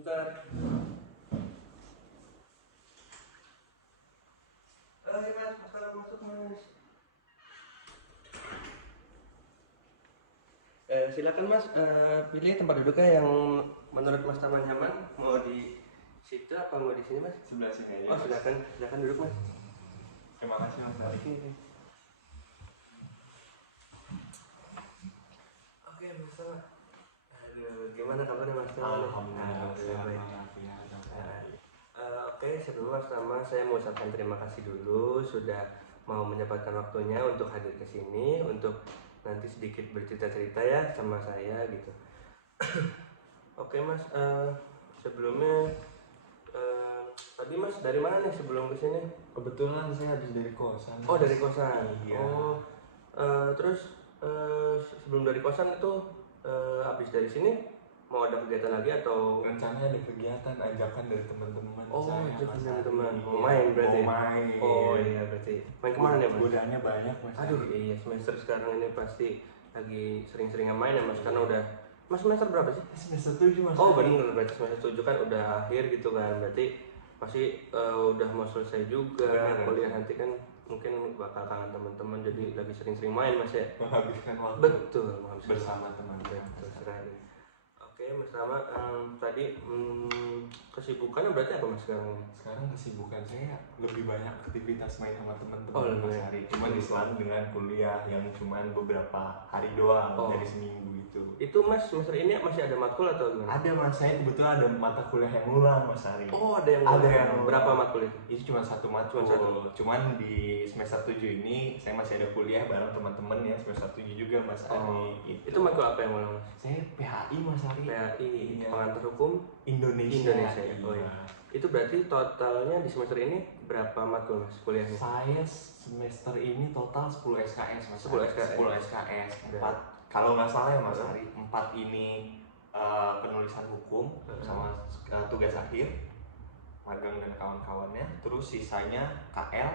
Bentar. Ayo mas, sekarang masuk mas. Silakan mas, pilih tempat duduknya yang menurut mas Taman nyaman. Mau di situ apa mau di sini mas? Sebelah sini aja. Oh silakan duduk mas. Terima kasih mas Ari. Oke mas Tama. Aduh, gimana kabarnya mas Tama? Alhamdulillah baik. sehat. Oke, sebelum mas Tama saya mau ucapkan terima kasih dulu sudah mau menyempatkan waktunya untuk hadir ke sini untuk nanti sedikit bercerita-cerita ya sama saya gitu. Oke mas, sebelumnya tadi mas dari mana nih sebelum ke sini? Kebetulan saya habis dari kosan. Oh dari kosan. Iya. Oh, terus sebelum dari kosan itu habis dari sini mau ada kegiatan lagi atau? Rencananya ada kegiatan ajakan dari teman-teman Oh, saya. ajakan Mas dari Ari. teman. Mau main berarti? Mau main. Oh iya berarti. Main kemana nih mas? Godaannya banyak mas. Aduh iya semester sekarang ini pasti lagi sering-seringnya main ya mas karena udah mas semester berapa sih? Semester 7 mas. Oh bener berarti semester 7 kan udah akhir gitu kan berarti pasti udah mau selesai juga. Bener. Kuliah nanti kan mungkin bakal kangen teman-teman jadi lagi sering-sering main mas ya. Menghabiskan waktu Betul menghabiskan bersama waktu. teman-teman. Betul sekali. Oke mas Rama, tadi kesibukannya berarti apa mas sekarang? Sekarang kesibukan saya lebih banyak aktivitas main sama Oh, teman-teman lebih mas banyak. Ari. Cuman diselang dengan kuliah yang cuman beberapa hari doang Oh. dari seminggu itu. Itu mas semester ini masih ada matkul atau gimana? Ada mas, saya kebetulan ada mata kuliah yang ulang mas Ari. Oh ada yang Ada yang berapa matkul itu? Itu cuma satu matkul. Cuma satu. Cuman di semester 7 ini saya masih ada kuliah bareng teman-teman yang semester 7 juga mas Ari. Oh, itu matkul apa yang ulang mas? Saya PHI mas Ari. PHI, Iya. Pengantar Hukum Indonesia. Oh Iya. iya. Itu berarti totalnya di semester ini berapa matkul mas kuliahnya? Saya semester ini total 10 SKS mas. 10 SKS. 10 SKS. 4 kalau nggak salah ya mas Ari, 4 ini penulisan hukum sama tugas akhir, magang dan kawan-kawannya. Terus sisanya KL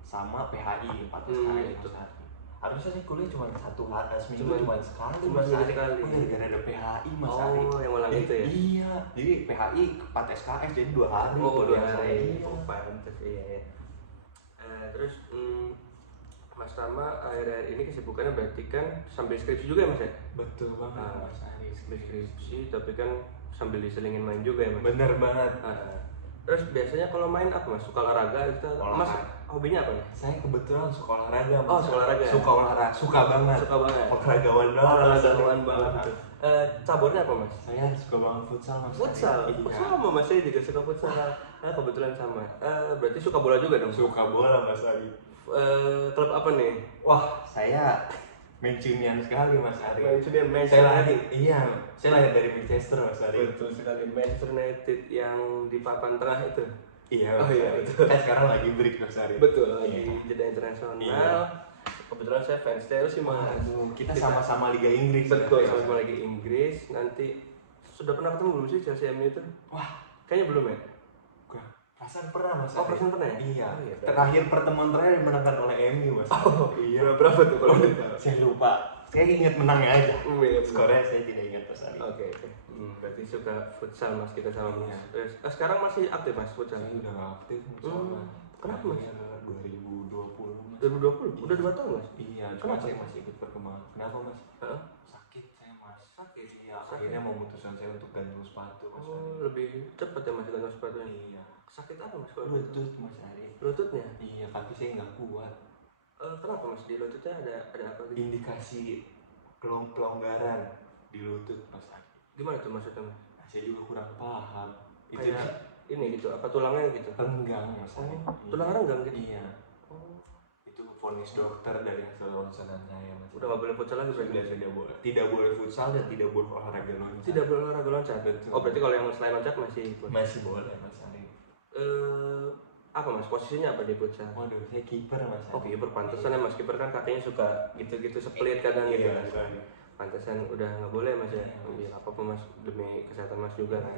sama PHI 4 SKS Itu. mas Ari. Harusnya sih kuliah cuma satu hari, seminggu cuma sekali. Cuma Mas seminggu Ari. sekali. Oh, gara-gara ada PHI mas Ari. Oh yang ulang Jadi, itu ya? Iya, jadi PHI 4 SKS jadi 2 hari. Oh 2 kuliah hari. saya. Oh pantes iya ya. Terus Mas Tama akhir-akhir ini kesibukannya berarti kan sambil skripsi juga ya mas ya? Betul banget mas Ari. Skripsi tapi kan sambil diselingin main juga ya mas? Bener banget. Terus biasanya kalau main apa mas? Suka olahraga gitu? Mas hobinya apa nih? Saya kebetulan suka olahraga. Mas. Oh suka olahraga? Suka olahraga, suka banget. Suka banget? Olahragawan banget. Olahragawan banget. Cabornya apa mas? Saya suka banget futsal mas. Futsal? Iya. Sama mas, saya juga suka futsal. Kebetulan sama. Berarti suka bola juga dong? Suka bola mas Ari. Klub apa nih? Wah, saya Mancunian sekali mas Ari. Mancunian, Saya lahir, iya, saya lahir dari Manchester mas Ari. Betul sekali, Manchester United yang di papan tengah itu. Iya, Oh, Mas iya, Ari. betul. Kan sekarang lagi break mas Ari. Betul, lagi Iya. jeda internasional. Iya. Kebetulan saya fans Chelsea mas. Aduh, kita sama-sama Liga Inggris. Betul, Mas Ari. sama lagi Inggris. Nanti sudah pernah ketemu belum sih Chelsea MU itu? Wah, Kayaknya belum ya? gua perasaan pernah mas. Oh, Ari. perasaan pernah ya? Iya. Oh, iya. Terakhir pertemuan terakhir dimenangkan oleh MU mas. Oh, iya. Berapa tuh kalau boleh tahu? Saya lupa. Saya ingat menangnya aja. Iya, Skornya saya tidak ingat mas Ari. Oke. Berarti suka futsal mas kita sama mas. Iya. Sekarang masih aktif mas futsal? Saya udah gak aktif sama. Kenapa, Mas? 2020 mas. 2020? Udah 2 tahun mas? Iya, cuma Kenapa? saya masih ikut perkembangan. Kenapa mas? Hah? Sakit saya mas. Sakit? Iya, akhirnya memutuskan saya untuk gantung sepatu mas. Oh, lebih cepat ya mas gantung sepatunya? Iya. Sakit apa mas kalau gitu? Lutut mas Ari. Lututnya? Iya, kaki saya nggak kuat. Kenapa mas di lututnya ada apa gitu? Indikasi pelonggaran di lutut mas Ari. Gimana tuh maksudnya mas? Nah, saya juga kurang paham. Itu Kayak ini gitu, apa tulangnya gitu? renggang mas Ari. Oh, tulang renggang gitu? Iya. Oh, Itu vonis dokter dari hasil ronsenan saya mas. udah nggak boleh futsal lagi berarti? Sudah tidak boleh. Tidak boleh futsal dan tidak boleh olahraga loncat. Tidak boleh olahraga loncat? Betul. Oh berarti kalau yang selain loncat masih boleh? Masih boleh mas Ari. Apa mas? Posisinya apa di futsal? Waduh, saya kiper mas Ari. Oh kiper, pantesan ya mas kiper kan kakinya suka gitu-gitu split kadang gitu Iya, kan? Mas Ari. Pantesan udah nggak boleh mas ya? Iya, Mas. Iya apa-apa mas, demi kesehatan mas juga kan?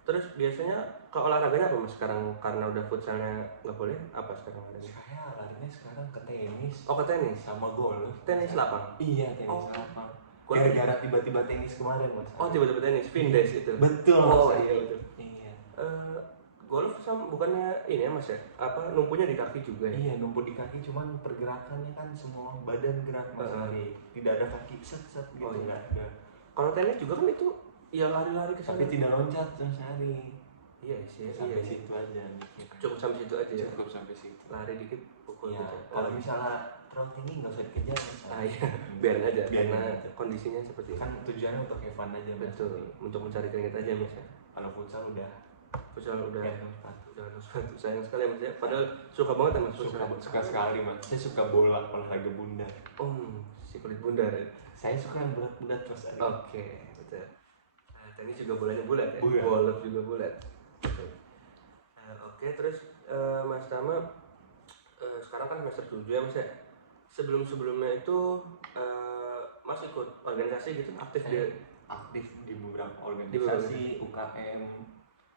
Terus biasanya ke olahraganya apa mas sekarang karena udah futsalnya nggak boleh? Apa sekarang adanya? Saya larinya sekarang ke tenis Oh ke tenis? sama golf. Tenis lapang? Iya, tenis Oh. lapang. gara-gara tiba-tiba tenis kemarin mas. Oh tiba-tiba tenis, Vindes itu. Betul Oh mas. iya betul. Iya. Golf sama bukannya ini ya mas ya? Apa numpunya di kaki juga ya? Iya numpuk di kaki, cuman pergerakannya kan semua badan gerak mas Ari. Tidak ada kaki set gitu. Oh, iya. Nggak ada. Kalau tenis juga kan itu ya lari-lari ke sana. Tapi tidak loncat mas Ari. Iya sih. Sampai Iya. situ aja. Cukup sampai situ aja ya. Cukup sampai situ. Lari dikit pukul Iya. gitu. Kalau misalnya terlalu tinggi nggak usah dikejar mas. Iya, biarin aja. Biarin Karena aja. kondisinya seperti itu. Kan tujuannya untuk have fun aja mas. Betul, untuk mencari keringat aja mas ya. Kalau futsal udah Futsal udah ya, sepatu. jangan sepatu, sayang sekali mas ya. Padahal suka banget ya mas futsal. Suka sekali mas. Saya suka bola olahraga bundar. Si kulit bundar ya. Saya suka yang berat-berat mas Ari. Oke, betul. Tenis juga bolanya bulat ya. Bulat. Golf juga bulat. Oke, terus Mas Tama sekarang kan semester 7 ya mas ya. Sebelumnya itu Mas ikut organisasi gitu, aktif di Aktif di beberapa organisasi, UKM.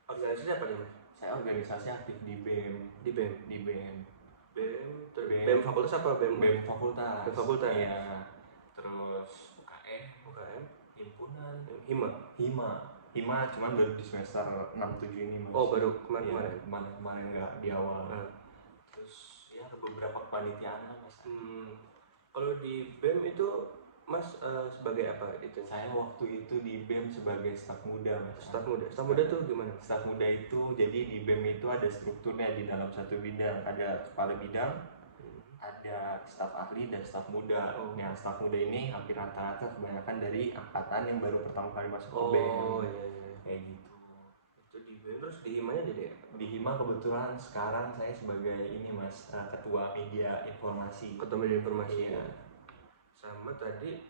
organisasi apa nih mas? Saya organisasi aktif di BEM. Di BEM. Di BEM. terus BEM. BEM fakultas apa BEM? BEM fakultas. BEM fakultas. Iya. Terus UKM, UKM, himpunan, Hima. Hima cuman baru di semester 6-7 ini mas. Oh baru kemarin. Iya, kemarin nggak di awal. Terus ya beberapa kepanitiaan lah mas. Kalau di BEM itu Mas sebagai apa itu? Saya waktu itu di BEM sebagai staf muda mas. Staf muda tuh gimana? Staf muda itu jadi di BEM itu ada strukturnya di dalam satu bidang, ada kepala bidang, ada staf ahli dan staf muda. Nah staf muda ini hampir rata-rata kebanyakan dari angkatan yang baru pertama kali masuk ke BEM. Iya. Kayak gitu. Itu di BEM, terus di Himanya jadi Di Hima kebetulan sekarang saya sebagai ini mas, ketua media informasi. Ketua Media Informasi. Iya. Sama tadi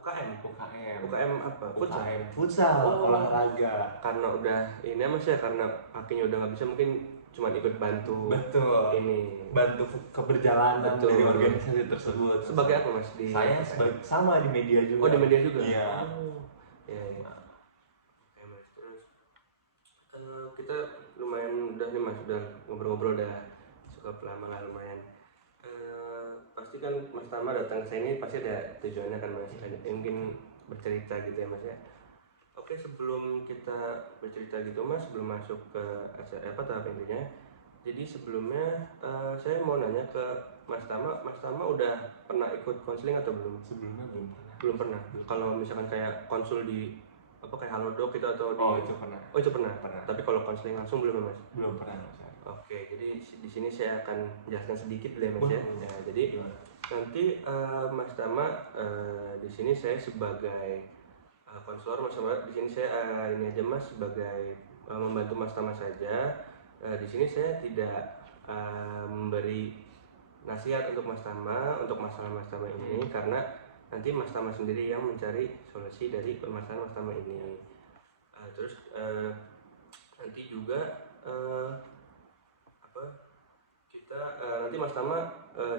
apa namanya? UKM apa? UKM futsal, olahraga. Karena udah ini mas ya, karena kakinya udah nggak bisa, mungkin cuma ikut bantu. Betul. Ini bantu keberjalanan Betul. dari organisasi tersebut. Sebagai apa mas di? Saya sama di media juga. Oh di media juga. Iya. Iya. Oke mas, terus kita lumayan udah nih mas, udah ngobrol-ngobrol, udah suka lama lah lumayan. Pasti kan Mas Tama datang ke sini pasti ada tujuannya kan mas, mungkin bercerita gitu ya mas ya. Oke, sebelum kita bercerita gitu mas, sebelum masuk ke acara tahap intinya, jadi sebelumnya saya mau nanya ke Mas Tama udah pernah ikut konseling atau belum? Sebelumnya Belum pernah. Kalau misalkan kayak konsul di apa kayak Halodoc gitu atau di itu pernah. Oh itu pernah. Pernah. Tapi kalau konseling langsung belum ya mas? Belum pernah mas. Oke, jadi di sini saya akan menjelaskan sedikit dulu ya mas ya. Nah, jadi Gimana? nanti Mas Tama di sini saya sebagai konselor, Mas Tama di sini saya ini aja mas sebagai membantu Mas Tama saja. Di sini saya tidak memberi nasihat untuk Mas Tama untuk masalah Mas Tama ini, karena nanti Mas Tama sendiri yang mencari solusi dari permasalahan Mas Tama ini. Terus nanti juga nanti Mas Tama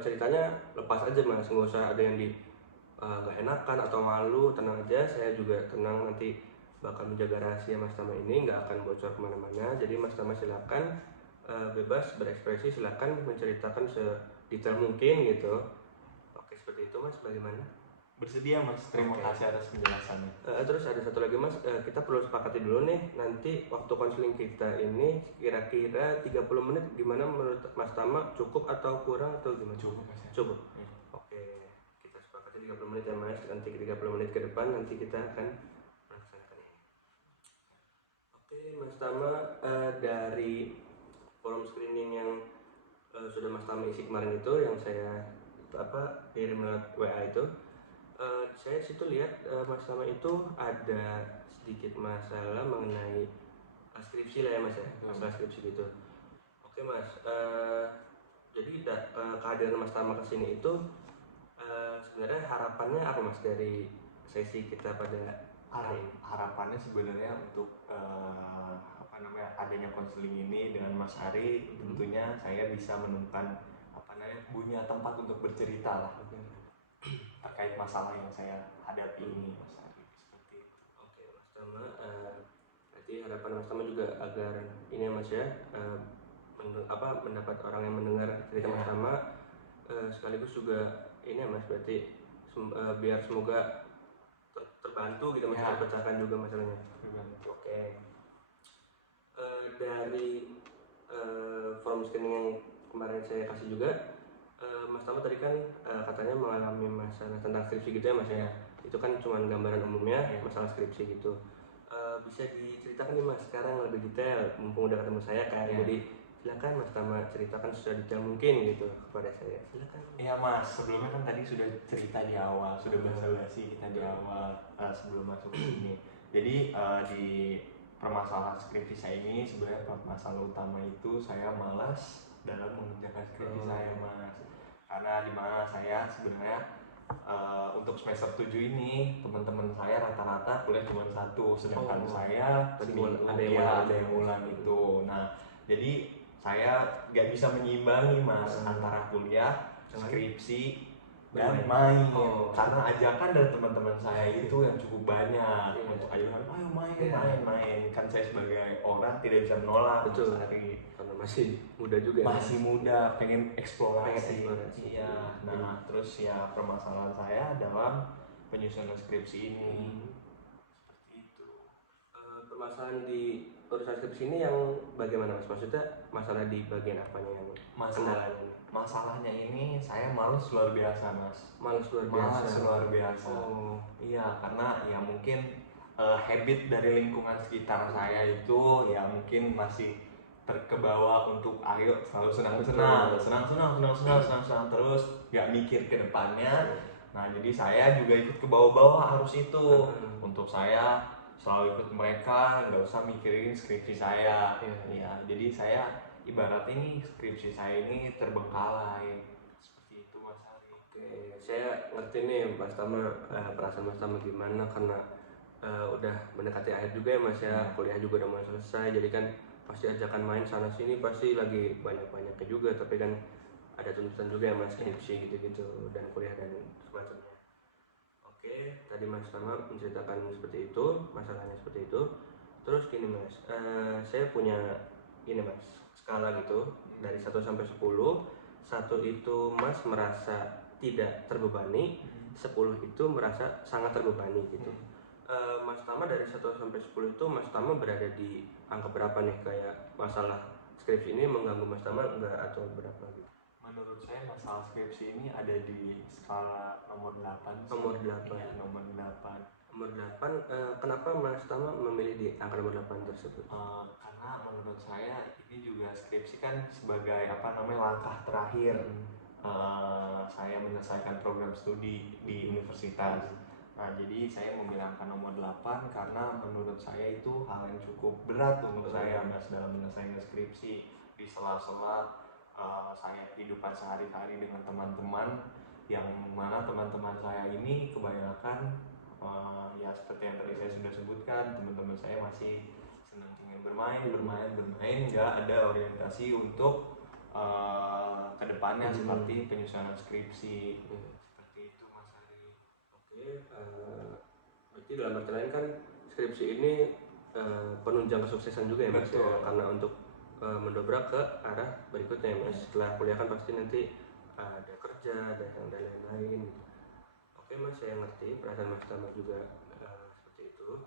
ceritanya lepas aja mas, nggak usah ada yang di nggak enakan atau malu, tenang aja, saya juga tenang, nanti bakal menjaga rahasia Mas Tama ini, nggak akan bocor kemana-mana. Jadi Mas Tama silakan bebas berekspresi, silakan menceritakan sedetail mungkin gitu. Oke, seperti itu mas, bagaimana? Bersedia mas, terima kasih atas penjelasannya. Terus ada satu lagi mas, kita perlu sepakati dulu nih, nanti waktu konseling kita ini kira-kira 30 menit, gimana menurut Mas Tama, cukup atau kurang atau gimana? Cukup mas. Cukup. Oke, kita sepakati 30 menit ya mas, nanti 30 menit ke depan nanti kita akan melaksanakan ini. Oke Mas Tama, dari forum screening yang sudah Mas Tama isi kemarin itu, yang saya kirim lewat WA itu, saya situ lihat Mas Tama itu ada sedikit masalah mengenai skripsi lah ya mas ya, masalah skripsi gitu. Oke mas, jadi kehadiran Mas Tama kesini itu sebenarnya harapannya apa mas dari sesi kita pada hari ini? Harapannya sebenarnya untuk adanya konseling ini dengan Mas Ari, tentunya saya bisa menemukan punya tempat untuk bercerita lah terkait masalah yang saya hadapi ini Mas Ari, seperti itu. Oke Mas Tama, berarti harapan Mas Tama juga agar ini ya mas ya, mendapat orang yang mendengar cerita Mas Tama, sekaligus juga ini ya mas, berarti biar semoga terbantu gitu, masih terpecahkan juga masalahnya. Oke. Dari form screening yang kemarin saya kasih juga, Mas Tama tadi kan katanya mengalami masalah tentang skripsi gitu ya Mas ya. Itu kan cuma gambaran umumnya masalah skripsi gitu. Bisa diceritakan nih Mas sekarang lebih detail, mumpung udah ketemu saya kan. Jadi silakan Mas Tama ceritakan sedetail mungkin gitu kepada saya. Silakan. Iya Mas, sebelumnya kan tadi sudah cerita di awal, sudah basa-basi kita di awal sebelum masuk ke sini. Jadi di permasalahan skripsi saya ini sebenarnya masalah utama itu saya malas dalam mengerjakan skripsi saya Mas. Karena dimana saya sebenarnya untuk semester 7 ini teman-teman saya rata-rata kuliah cuma 1, sedangkan saya ada yang ulang itu. Nah, jadi saya nggak bisa menyimbangi Mas antara kuliah, skripsi, dan main. Karena ajakan dari teman-teman saya itu yang cukup banyak untuk ajakan, ayo main. Kan saya sebagai orang tidak bisa menolak. Betul. Karena masih muda juga. Masih muda, pengen eksplorasi. Iya. Nah, terus ya permasalahan saya dalam penyusunan skripsi ini. Seperti itu. Permasalahan di urusan skripsi ini yang bagaimana Mas? Maksudnya masalah di bagian apanya yang kendalanya? Masalahnya ini saya males luar biasa Mas. Males luar biasa. Oh. Iya, karena ya mungkin habit dari lingkungan sekitar saya itu ya mungkin masih terkebawa untuk ayo selalu senang terus, nggak mikir ke depannya. Nah, jadi saya juga ikut ke bawah-bawah arus itu. Untuk saya selalu ikut mereka, nggak usah mikirin skripsi saya. Ya, jadi saya ibarat ini skripsi saya ini terbengkalai. Seperti itu Mas Ari. Oke, saya ngerti nih Mas Tama, perasaan Mas Tama gimana karena udah mendekati akhir juga ya Mas ya, kuliah juga udah mau selesai, jadi kan pasti ajakan main sana sini pasti lagi banyak-banyaknya juga, tapi kan ada tuntutan juga ya Mas, skripsi gitu-gitu dan kuliah dan semacamnya. Oke, tadi Mas Tama menceritakan seperti itu, masalahnya seperti itu. Terus gini Mas, saya punya ini Mas, skala gitu dari 1 sampai 10. 1 itu Mas merasa tidak terbebani, 10 itu merasa sangat terbebani gitu. Mas Tama dari 1 sampai 10 itu Mas Tama berada di angka berapa nih? Kayak masalah skripsi ini mengganggu Mas Tama enggak atau berapa gitu? Menurut saya masalah skripsi ini ada di skala nomor 8. Nomor 8. Ya, nomor 8. Nomor 8, kenapa Mas Tama memilih di angka nomor 8 tersebut? Karena menurut saya ini juga skripsi kan sebagai langkah terakhir saya menyelesaikan program studi di universitas. Nah, jadi saya memilih angka nomor 8 karena menurut saya itu hal yang cukup berat untuk saya Mas dalam menyelesaikan skripsi. Di sela-sela saya kehidupan sehari-hari dengan teman-teman, yang mana teman-teman saya ini kebanyakan ya seperti yang tadi saya sudah sebutkan, teman-teman saya masih senang ingin bermain, nggak ada orientasi untuk kedepannya seperti penyusunan skripsi. Seperti itu Mas Ari. Oke, berarti dalam arti lain kan skripsi ini penunjang kesuksesan juga ya Mas ya, karena untuk mendobrak ke arah berikutnya ya Mas. Setelah kuliah kan pasti nanti ada kerja, ada yang lain-lain gitu. Oke Mas, saya ngerti perasaan Mas Tama juga seperti itu.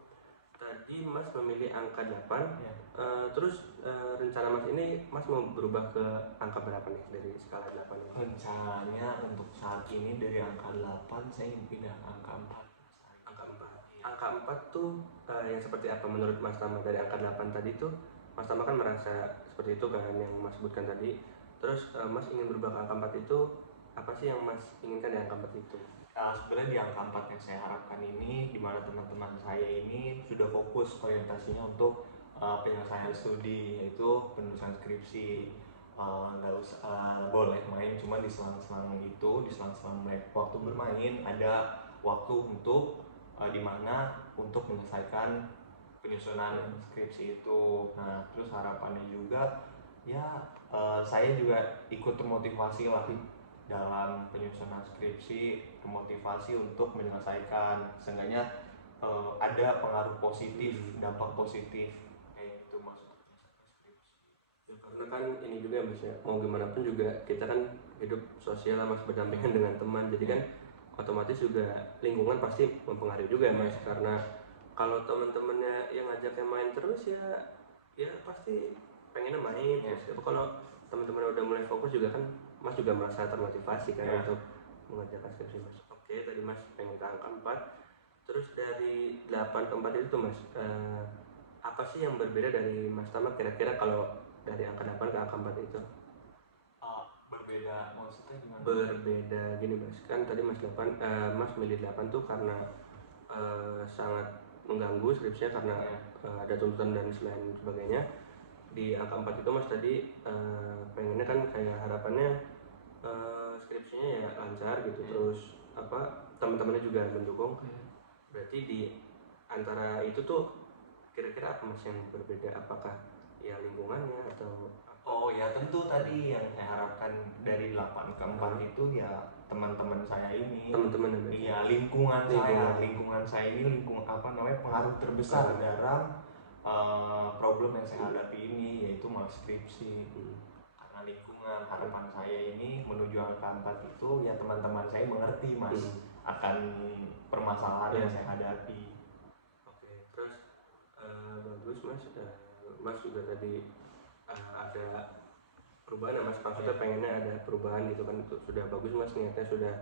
Tadi Mas memilih angka 8, terus rencana Mas ini Mas mau berubah ke angka berapa nih dari skala 8 ini? Rencananya untuk saat ini dari angka 8 saya ingin pindah ke angka 4. Angka 4 tuh yang seperti apa menurut Mas Tama? Dari angka 8 tadi tuh Mas Tama kan merasa seperti itu kan yang Mas sebutkan tadi. Terus Mas ingin berubah ke angka 4 itu apa sih yang Mas inginkan di angka 4 itu? Sebenarnya di angka 4 yang saya harapkan ini, di mana teman-teman saya ini sudah fokus orientasinya untuk penyelesaian studi, yaitu penulisan skripsi. Nggak usah boleh main, cuma di selang-selang itu, di selang-selang waktu bermain ada waktu untuk dimana untuk menyelesaikan penyusunan skripsi itu. Nah, terus harapannya juga ya saya juga ikut termotivasi lah dalam penyusunan skripsi, termotivasi untuk menyelesaikan, seenggaknya ada pengaruh positif, dampak positif kayak gitu maksudnya skripsi. Ya, karena kan ini juga Mas ya, mau gimana pun juga kita kan hidup sosial lah Mas, berdampingan dengan teman, jadi kan otomatis juga lingkungan pasti mempengaruhi juga ya Mas, karena kalau teman-temannya yang ngajaknya main terus ya pasti pengennya main terus. Tapi kalau teman-teman udah mulai fokus juga kan Mas juga merasa termotivasi kan untuk mengerjakan skripsi Mas. Oke, tadi Mas pengen ke angka 4. Terus dari 8 ke 4 itu tuh Mas, apa sih yang berbeda dari Mas Tama kira-kira kalau dari angka 8 ke angka 4 itu? Berbeda maksudnya gimana? Berbeda gini Mas, kan tadi Mas milih 8 tuh karena sangat mengganggu skripsinya karena ada tuntutan dan lain sebagainya. Di angka 4 itu Mas tadi pengennya kan kayak harapannya skripsinya ya lancar gitu, terus teman-temannya juga mendukung. Berarti di antara itu tuh kira-kira apa Mas yang berbeda? Apakah ya lingkungannya atau Oh ya tentu tadi yang saya harapkan dari 8 ke 4 itu ya teman-teman saya ini. Iya, lingkungan saya ini pengaruh terbesar dalam problem yang saya hadapi ini, yaitu masalah skripsi. Karena lingkungan, harapan saya ini menuju angka 4 itu ya teman-teman saya mengerti Mas akan permasalahan yang saya hadapi. Oke, terus bagus Mas, Mas juga tadi ada perubahan ya Mas, maksudnya pengennya ada perubahan gitu kan, itu sudah bagus Mas, niatnya sudah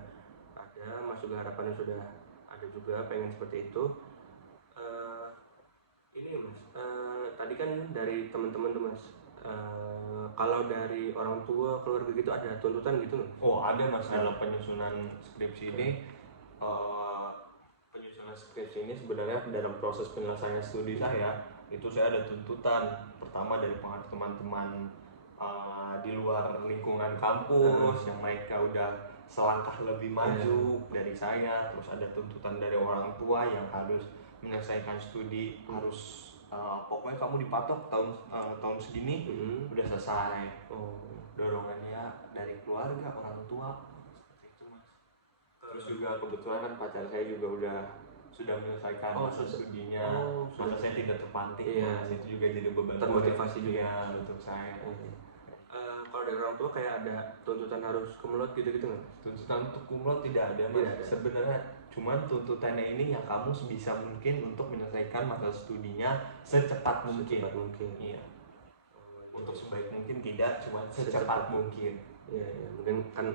ada, Mas juga harapannya sudah ada juga, pengen seperti itu. Ini Mas, tadi kan dari teman-teman tuh Mas, kalau dari orang tua, keluarga gitu ada tuntutan gitu Mas? Oh ada Mas, dalam penyusunan skripsi ini. Penyusunan skripsi ini sebenarnya dalam proses penyelesaian studi saya itu saya ada tuntutan. Pertama dari pengaruh teman-teman di luar lingkungan kampus yang mereka udah selangkah lebih maju dari saya. Terus ada tuntutan dari orang tua yang harus menyelesaikan studi, harus pokoknya kamu dipatok tahun segini udah selesai. Dorongannya dari keluarga, orang tua, seperti itu Mas. Terus juga kebetulan kan pacar saya juga sudah menyelesaikan masa studinya, masa saya tidak terpantik Mas, itu juga jadi beban termotivasi juga untuk saya. Kalau dari orang tua kayak ada tuntutan harus kumlot gitu-gitu nggak? Tuntutan untuk kumlot tidak ada Mas, sebenarnya cuman tuntutannya ini ya kamu sebisa mungkin untuk menyelesaikan masa studinya secepat mungkin. Iya. Untuk sebaik mungkin tidak, cuma secepat mungkin. Iya, mungkin kan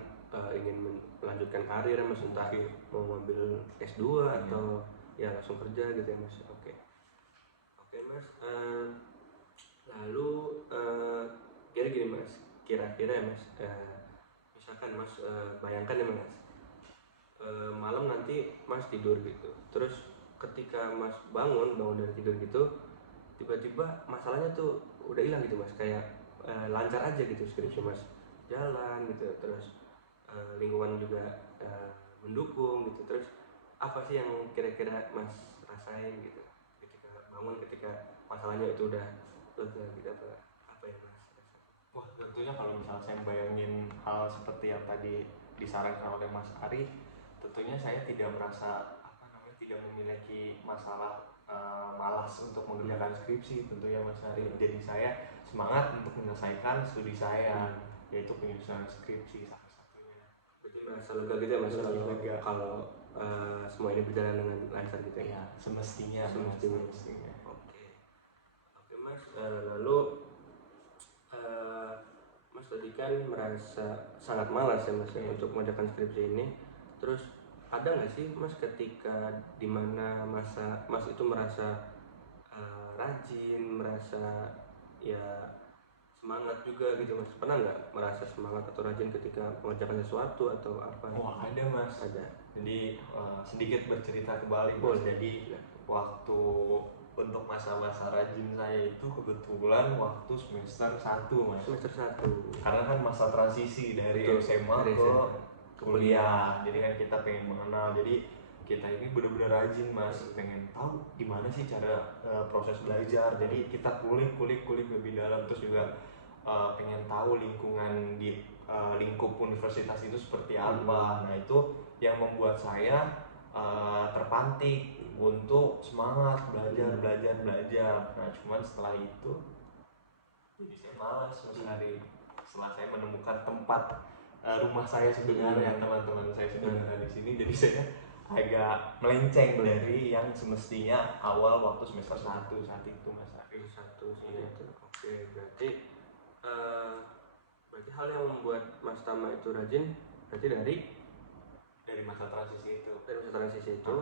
ingin melanjutkan karir Mas, entah mau ngambil S2 atau ya langsung kerja gitu ya Mas. Oke Mas, lalu gini Mas, kira-kira ya Mas, misalkan Mas bayangkan ya Mas, malam nanti Mas tidur gitu, terus ketika Mas bangun dari tidur gitu, tiba-tiba masalahnya tuh udah hilang gitu Mas, kayak lancar aja gitu skripsi Mas jalan gitu, terus lingkungan juga mendukung gitu. Terus apa sih yang kira-kira Mas rasain gitu ketika bangun, ketika masalahnya itu udah lega gitu, apa yang Mas rasain? Wah, tentunya kalau misalnya saya bayangin hal seperti yang tadi disarankan oleh Mas Ari, tentunya saya tidak merasa tidak memiliki masalah malas untuk mengerjakan skripsi tentunya Mas Ari. Jadi saya semangat untuk menyelesaikan studi saya, yaitu penyusunan skripsi salah satunya. Berarti merasa lega gitu ya Mas, kalau semua ini berjalan dengan lancar gitu ya? Iya, semestinya. Oke Mas, lalu Mas tadi kan merasa sangat malas ya Mas untuk mengerjakan skripsi ini. Terus ada nggak sih Mas ketika dimana Mas itu merasa rajin, merasa ya semangat juga gitu Mas? Pernah nggak merasa semangat atau rajin ketika mengerjakan sesuatu atau apa? Wah, ada Mas. Ada. Jadi sedikit bercerita kembali Mas. Jadi waktu untuk masa-masa rajin saya itu kebetulan waktu semester 1 Mas. Semester 1. Karena kan masa transisi dari SMA ke kuliah. Jadi kan kita pengen mengenal. Jadi kita ini benar-benar rajin Mas, pengen tahu gimana sih cara proses belajar. Jadi kita kulik lebih dalam, terus juga pengen tahu lingkungan di lingkup universitas itu seperti apa. Nah itu yang membuat saya terpantik untuk semangat belajar. Nah cuman setelah itu jadi saya malas Mas Hari. Setelah saya menemukan tempat rumah saya sebenarnya, teman-teman saya sebenarnya di sini, jadi saya agak melenceng dari yang semestinya awal waktu semester 1 saat itu Mas Ari. Oke, berarti hal yang membuat Mas Tama itu rajin berarti dari masa transisi itu.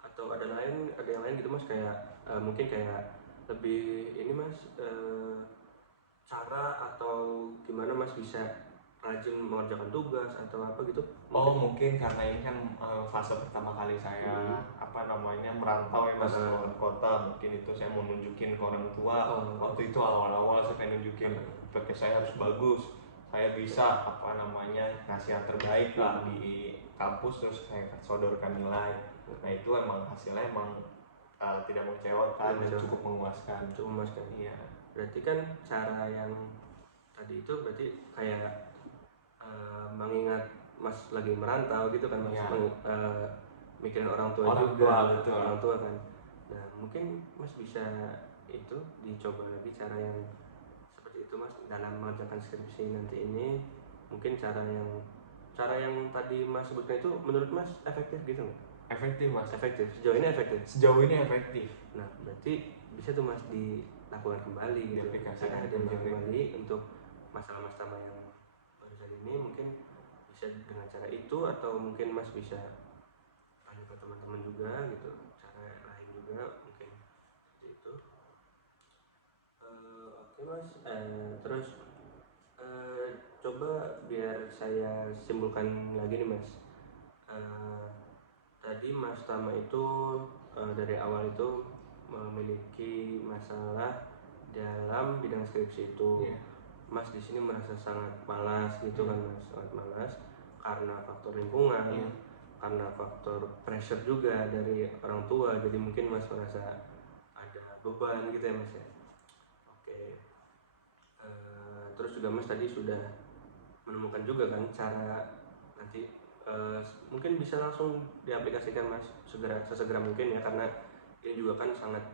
Atau ada yang lain gitu Mas, kayak mungkin kayak lebih ini Mas, cara atau gimana Mas bisa rajin mengerjakan tugas atau apa gitu? Mungkin karena ini kan fase pertama kali saya merantau ya Mas, keluar kota. Mungkin itu saya mau nunjukin ke orang tua. Waktu itu awal-awal saya pengen nunjukin podcast saya harus bagus, saya bisa ngasih yang terbaik lah di kampus, terus saya sodorkan nilai. Nah itu emang hasilnya tidak mengecewakan dan cukup memuaskan. Iya. Berarti kan cara yang tadi itu berarti kayak mengingat Mas lagi merantau gitu kan Mas, mikirin orang tua juga, orang tua kan. Nah mungkin Mas bisa itu dicoba lagi cara yang seperti itu Mas dalam mengerjakan skripsi nanti ini. Mungkin cara yang tadi Mas sebutkan itu menurut Mas efektif gitu nggak? Efektif Mas. Sejauh ini efektif. Nah berarti bisa tuh Mas dilakukan kembali gitu. Diaplikasikan kembali untuk masalah Mas Tama yang barusan ini. Mungkin bisa dengan cara itu, atau mungkin Mas bisa tanya ke teman-teman juga gitu, cara lain juga mungkin seperti itu. Oke Mas, terus coba biar saya simpulkan lagi nih Mas. Tadi Mas Tama itu dari awal itu memiliki masalah dalam bidang skripsi itu. Mas di sini merasa sangat malas gitu kan Mas, sangat malas karena faktor lingkungan, karena faktor pressure juga dari orang tua. Jadi mungkin Mas merasa ada beban gitu ya Mas ya. Oke. Terus juga Mas tadi sudah menemukan juga kan cara nanti mungkin bisa langsung diaplikasikan Mas sesegera mungkin ya, karena ini juga kan sangat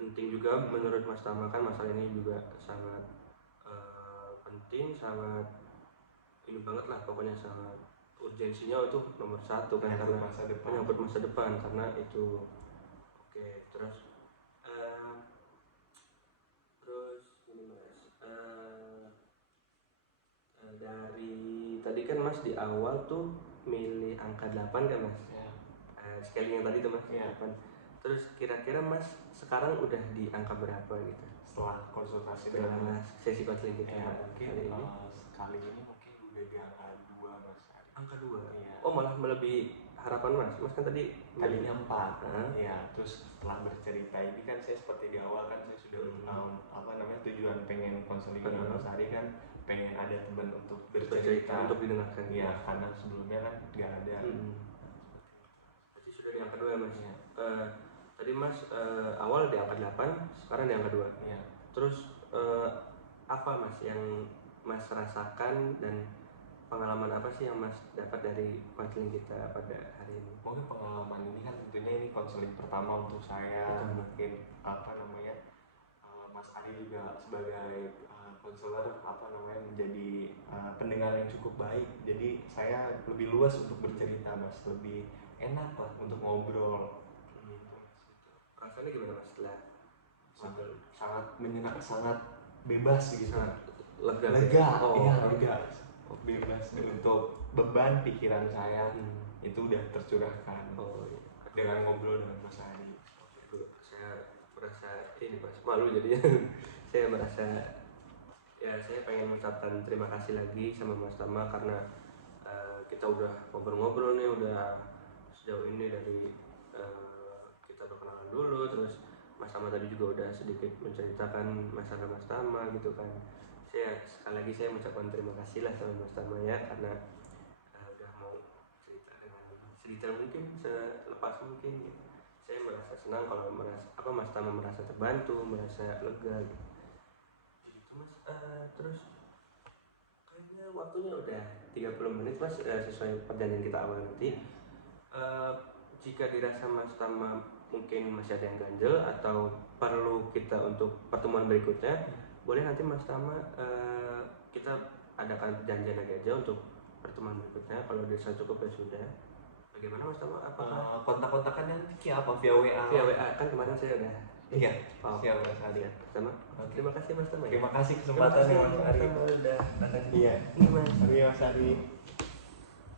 penting juga menurut Mas Tama kan, masalah ini juga sangat penting, sangat ini banget lah pokoknya, sangat urgensinya itu nomor 1 kan, karena menyangkut masa depan karena itu. Oke, terus ini Mas, dari tadi kan Mas di awal tuh milih angka 8 kan Mas, scaling yang tadi tuh Mas, 8. Terus kira-kira Mas sekarang udah di angka berapa gitu setelah konsultasi dengan sesi konseling kita? Mungkin kali ini mungkin udah di angka 2 Mas. Angka 2? Oh malah melebihi harapan Mas. Mas kan tadi tadinya 4. Terus setelah bercerita ini kan saya seperti di awal kan saya sudah tujuan pengen konseling Mas Ari kan pengen ada teman untuk bercerita, untuk didengarkan. Karena sebelumnya kan nggak ada. Jadi sudah di angka 2 Mas. Tadi Mas awal di angka 8, sekarang di angka 2. Terus apa Mas yang Mas rasakan dan pengalaman apa sih yang Mas dapat dari konseling kita pada hari ini? Mungkin pengalaman ini kan tentunya ini konseling pertama untuk saya. Mungkin Mas Ari juga sebagai konselor menjadi pendengar yang cukup baik. Jadi saya lebih luas untuk bercerita Mas, lebih enak lah untuk ngobrol. Rasanya gimana Mas setelah sangat menyenangkan, sangat bebas gitu, lega. Lega, bebas untuk beban pikiran saya itu udah tercurahkan dengan ngobrol dengan Mas Ari. Saya merasa ini Mas malu jadinya. Saya merasa saya pengen mengucapkan terima kasih lagi sama Mas Tama karena kita udah ngobrol-ngobrol nih, udah sejauh ini dari kita udah kenalan dulu, terus Mas Tama tadi juga udah sedikit menceritakan masalah Mas Tama gitu kan. Sekali lagi saya mengucapkan terima kasih lah sama Mas Tama ya, karena udah mau cerita dengan sedetail mungkin, selepas mungkin gitu. Saya merasa senang kalau Mas Tama merasa terbantu, merasa lega gitu. Mas, terus kayaknya waktunya udah 30 menit Mas, sesuai perjanjian kita awal nanti. Jika dirasa Mas Tama mungkin masih ada yang ganjel atau perlu kita untuk pertemuan berikutnya, boleh nanti Mas Tama kita adakan perjanjian lagi aja untuk pertemuan berikutnya. Kalau dirasa cukup ya sudah. Bagaimana Mas Tama? Apakah kontak-kontakan nanti apa via WA? via WA kan kemarin saya udah. Iya. Oh, Siap Mas Ari. sama. Terima kasih Mas Tama. Terima kasih kesempatannya Mas Ari. Udah. Iya. Ini Mas. Mas Ari.